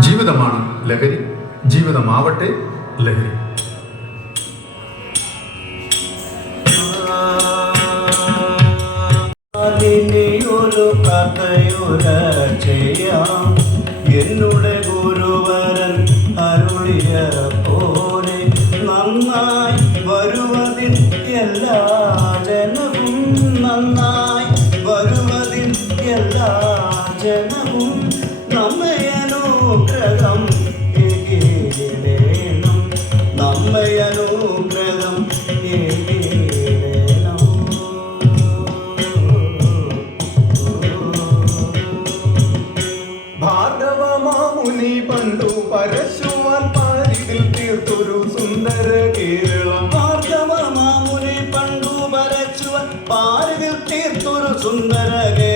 ജീവിതമാണ് ലഹരി. ജീവിതമാവട്ടെ ലഹരി. ചെയ്യാം. എന്നുടെ ഗുരുവരൻ അരുളിയ പാരുവിൽ തീർത്തൊരു സുന്ദരകേ.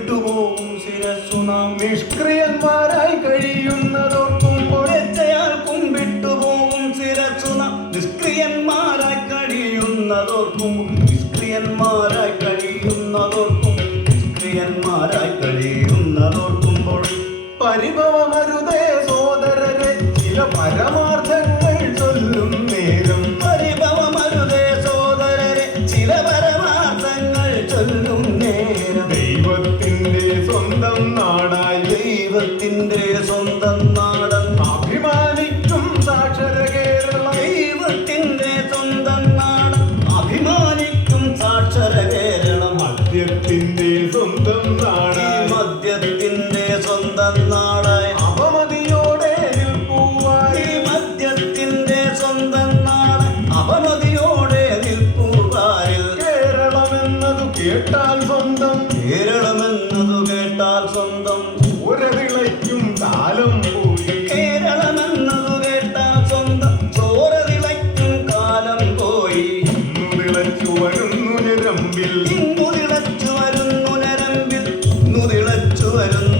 വിട്ടുപോകും ശിരസു നാം നിഷ്ക്രിയന്മാരായി കഴിയുന്നതോർക്കും കൊഴച്ചയാൾക്കും വിട്ടുപോകും ശിരസു നാം നിഷ്ക്രിയന്മാരായി കഴിയുന്നതോർക്കും നിഷ്ക്രിയന്മാരായി കഴിയുന്നതോർക്കും നിഷ്ക്രിയന്മാരായി കഴിയുന്നതോർക്കുമ്പോൾ പരിഭവ കേട്ടാൽ സ്വന്തം. കേരളമെന്നതു കേട്ടാൽ സ്വന്തം. ഓരതിളയ്ക്കും കാലം പോയി കേരളമെന്നത് കേട്ടാൽ സ്വന്തം. ചോരതിളയ്ക്കും കാലം പോയി. തിളച്ചു വരുന്നു നിരമ്പിൽ തിളച്ചു തിളച്ചു വരുന്നു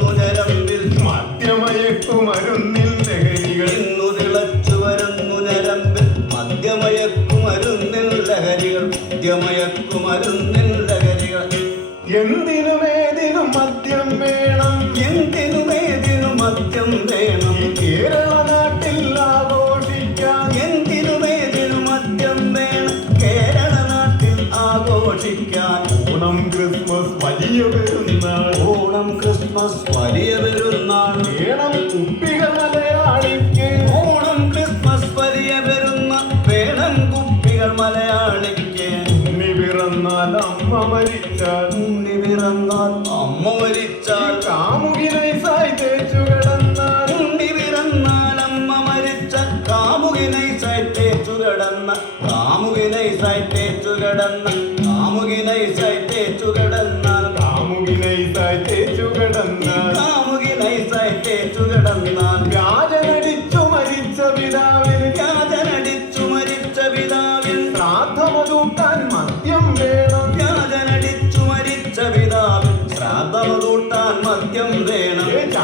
ക്രിസ്മസ് വലിയ പെരുന്നാൾ വേണം കുപ്പികൾ മലയാളിക്ക്. ഓണം ക്രിസ്മസ് വലിയ പെരുന്ന വേണം കുപ്പികൾ മലയാളിക്ക്. ഉണ്ണി പിറന്നാൽ അമ്മ മരിച്ചാൽ. ഉണ്ണി പിറന്നാൽ അമ്മ മരിച്ചാൽ. കാമുകിനെ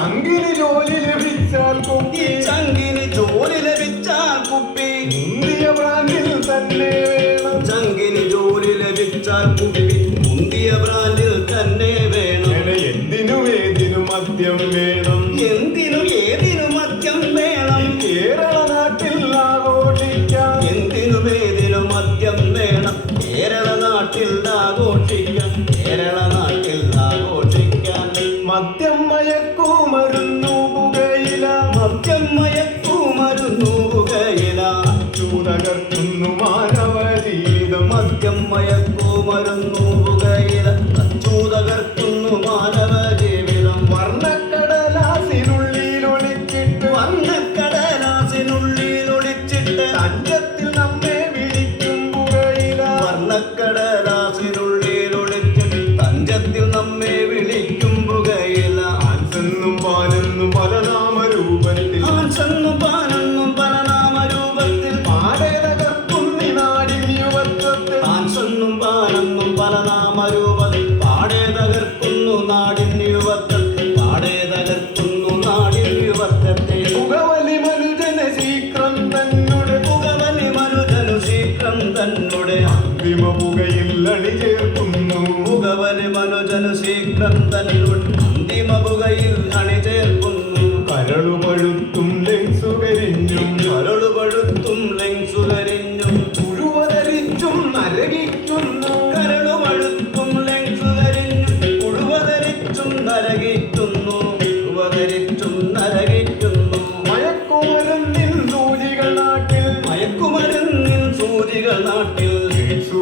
ചങ്കിന് ജോലി ലഭിച്ചാൽ പൊക്കി ചങ്കിന്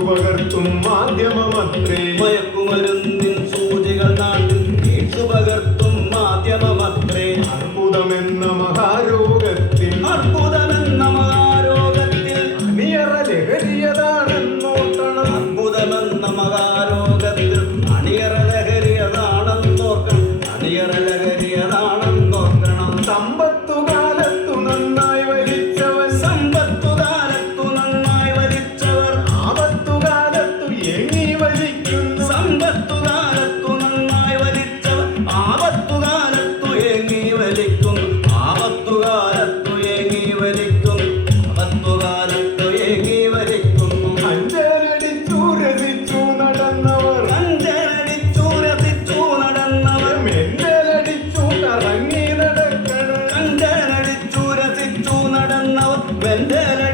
പകർത്തും മാധ്യമമത്രേ മയക്കുമരുന്ന് വലിക്കും ആപത്തുകാലത്തു ഏകി വലിക്കും ആപത്തുകാലത്തു ഏകി വലിക്കും അഞ്ചരടിച്ചു രസിച്ചു നടന്നവർ. അഞ്ചരടിച്ചു രസിച്ചു നടന്നവർ. മെന്തലടിച്ചു കറങ്ങി നടക്കണം. അഞ്ചരടിച്ചു രസിച്ചു നടന്നവർ. ബന്ധലടി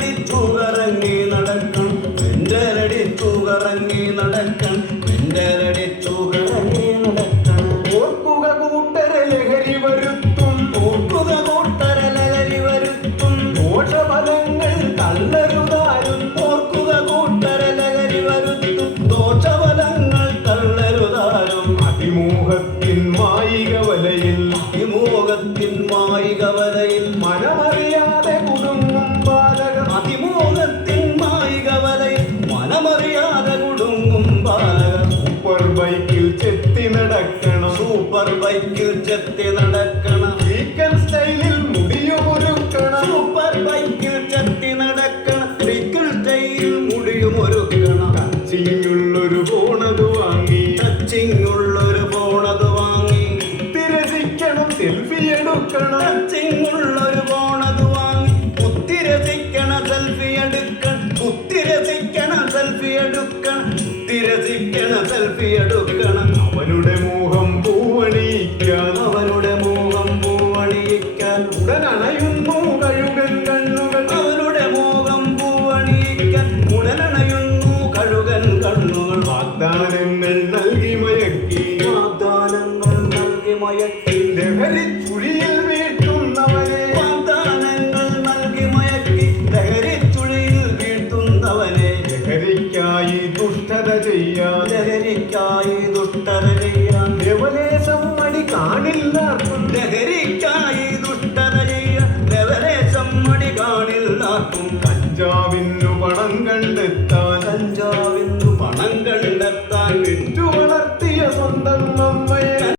സൂപ്പർ ബൈക്ക് ചെത്തി നടക്കണം. വീക്കൻ സ്റ്റൈലിൽ ചെയ്യാതെ എനിക്കായി ദുഷ്ടരനെ